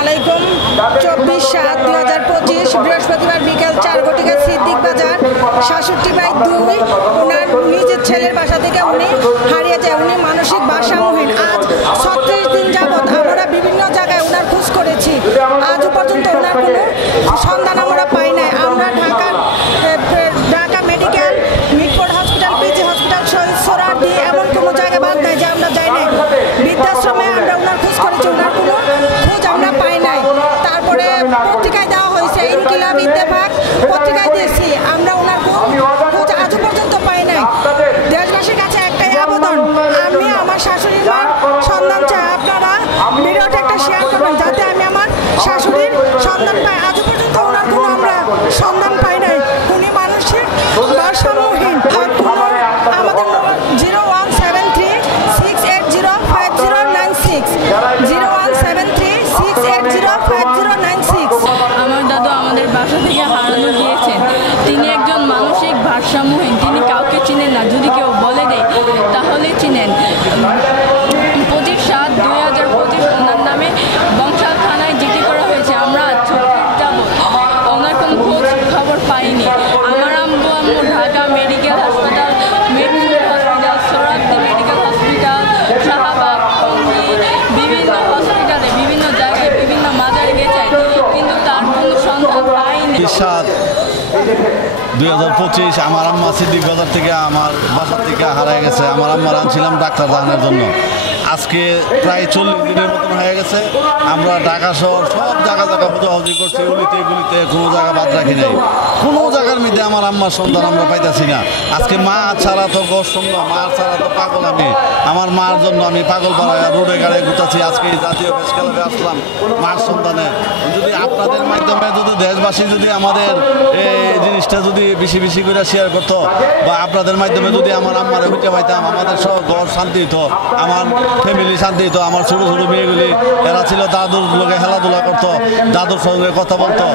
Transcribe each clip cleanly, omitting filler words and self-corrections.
আলাইকুম। 24/7/2025 বৃহস্পতিবার বিকেল 4 ঘটিকা সিদ্দিক বাজার 66/2 ওনার নিজের ছেলের বাসা থেকে উনি হারিয়ে যায়। উনি মানসিক ভারসাম্যহীন। আজ 36 দিন যাবৎ আমরা বিভিন্ন জায়গায় ওনার খোঁজ করেছি, আজও পর্যন্ত ওনার কোনো সন্ধান আমরা পাই নাই। আমরা Dhaka medical, Mitford hospital, PG hospital, Shaheed Suhrawardy এমন কোনো জায়গা বাদ নাই যে আমরা যাই নাই। বৃদ্ধাশ্রমে আমরা ওনার খোঁজ করেছি, ওনার কোনো খোঁজ আমরা পাই নাই। তারপরে পত্রিকায় দেওয়া হয়েছে, ইনকিলাব, ইত্তেফাক পত্রিকায় দিয়েছি, আমরা ওনার খোঁজ আজও পর্যন্ত পাই নাই। দেশবাসীর কাছে একটাই আবেদন, আমি আমার শাশুড়ির মার সন্ধান চাই। আপনারা ভিডিওটা একটা শেয়ার করবেন যাতে আমি আমার শাশুড়ির সন্ধান পাই। আজও পর্যন্ত ওনার কোনো আমরা সন্ধান পাই নাই। উনি মানসিক ভারসাম্যহীন। আমাদের 0173-680-5096 0173-680-5096। আমার দাদু আমাদের বাসা থেকে হারানো গিয়েছেন। তিনি একজন মানসিক ভারসাম্যহীন, তিনি কাউকে চিনেন না। যদি কেউ বলে দেয় তাহলে চিনেন। 25/7/2025 ওনার নামে বংশাল থানায় জিডি করা হয়েছে। আমরা 6 যাব ওনার কোনো খোঁজ খবর পাইনি। আমার আম্মু ঢাকা মেডিকেল হাসপাতাল, Mitford hospital, Suhrawardy medical hospital, Shahbag, Tongi, বিভিন্ন হসপিটালে, বিভিন্ন জায়গায়, বিভিন্ন মাজারে গেছে, কিন্তু তার কোনো সন্ধান পাইনি। 2025 আমার আম্মা সিদ্দিক বাজার থেকে আমার বাসার থেকে হারিয়ে গেছে। আমার আম্মার আনছিলাম ডাক্তার দেখানোর জন্য। আজকে প্রায় 40 দিনের মতন হয়ে গেছে। আমরা ঢাকা শহর সব জায়গা খোঁজাখুঁজি করছি, গুলিতে কোনো জায়গা বাদ রাখি নাই। কোনো জায়গার মধ্যে আমার আম্মার সন্তান আমরা পাইতেছি না। আজকে মা ছাড়া তো গর্ষণ্য, মা ছাড়া তো পাগল আমি। আমার মার জন্য আমি পাগল পাড়ায় রোডে গাড়ি ঘুরতেছি। আজকে এই জাতীয় প্রেস ক্লাবে আসলাম মার সন্তানে। যদি আপনাদের মাধ্যমে যদি দেশবাসী যদি আমাদের এই জিনিসটা যদি বেশি বেশি করে শেয়ার করতো, বা আপনাদের মাধ্যমে যদি আমার আম্মারে হইতে পাইতাম, আমাদের সব ঘর শান্তি হতো, আমার ফ্যামিলি শান্তি হতো। আমার ছোটো ছোটো মেয়েগুলি এরা ছিল দাদুর লোকে খেলাধুলা করতো, দাদুর সঙ্গে কথা বলতো।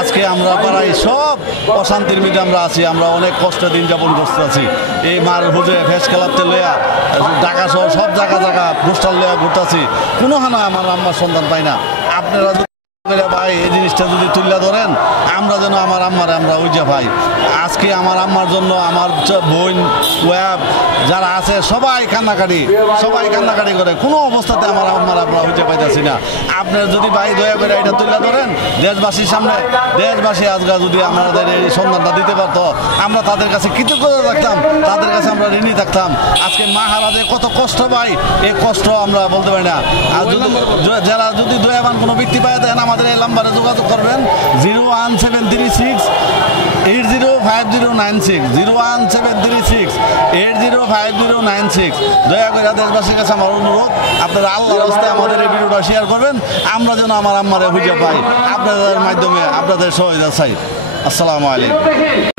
আজকে আমরা পাড়ায় সব অশান্তির মধ্যে আমরা আছি। আমরা অনেক কষ্ট দিন যাপন করতে আছি। এই মার হুজে ফেস খেলাতে লইয়া ঢাকা সহ সব জায়গা পোস্টার লইয়া ঘুরতেছি। কোনো হানা আমার আম্মার সন্ধান পাই না। আপনারা ভাই এই জিনিসটা যদি তুলে ধরেন, আমরা যেন আমার আম্মারে আমরা উইজা ভাই। আজকে আমার আম্মার জন্য আমার বোন ওয়াব যারা আছে সবাই কান্নাকাটি করে। কোনো অবস্থাতে আমার আম্মার আমরা উইজা পাইতেছি না। আপনার যদি ভাই দয়া করে এটা তুলে ধরেন দেশবাসীর সামনে, দেশবাসী আজকে যদি আমাদের এই সন্ধানটা দিতে পারতো, আমরা তাদের কাছে কৃতজ্ঞ থাকতাম, তাদের কাছে আমরা ঋণী থাকতাম। আজকে মা হারা যে কত কষ্ট ভাই, এই কষ্ট আমরা বলতে পারি না। আর যারা যদি দয়াবান কোনো ব্যক্তি পাই দেন, আমাদের এই নাম্বারে যোগাযোগ করবেন 01736-805096 01736-805096। দয়া করে দেশবাসীর কাছে আমার অনুরোধ, আপনারা আল্লাহর রাস্তায় আমাদের এই ভিডিওটা শেয়ার করবেন, আমরা যেন আমার আম্মারে খুঁজে পাই। আপনাদের মাধ্যমে আপনাদের সহায়তা চাই। আসসালামু আলাইকুম।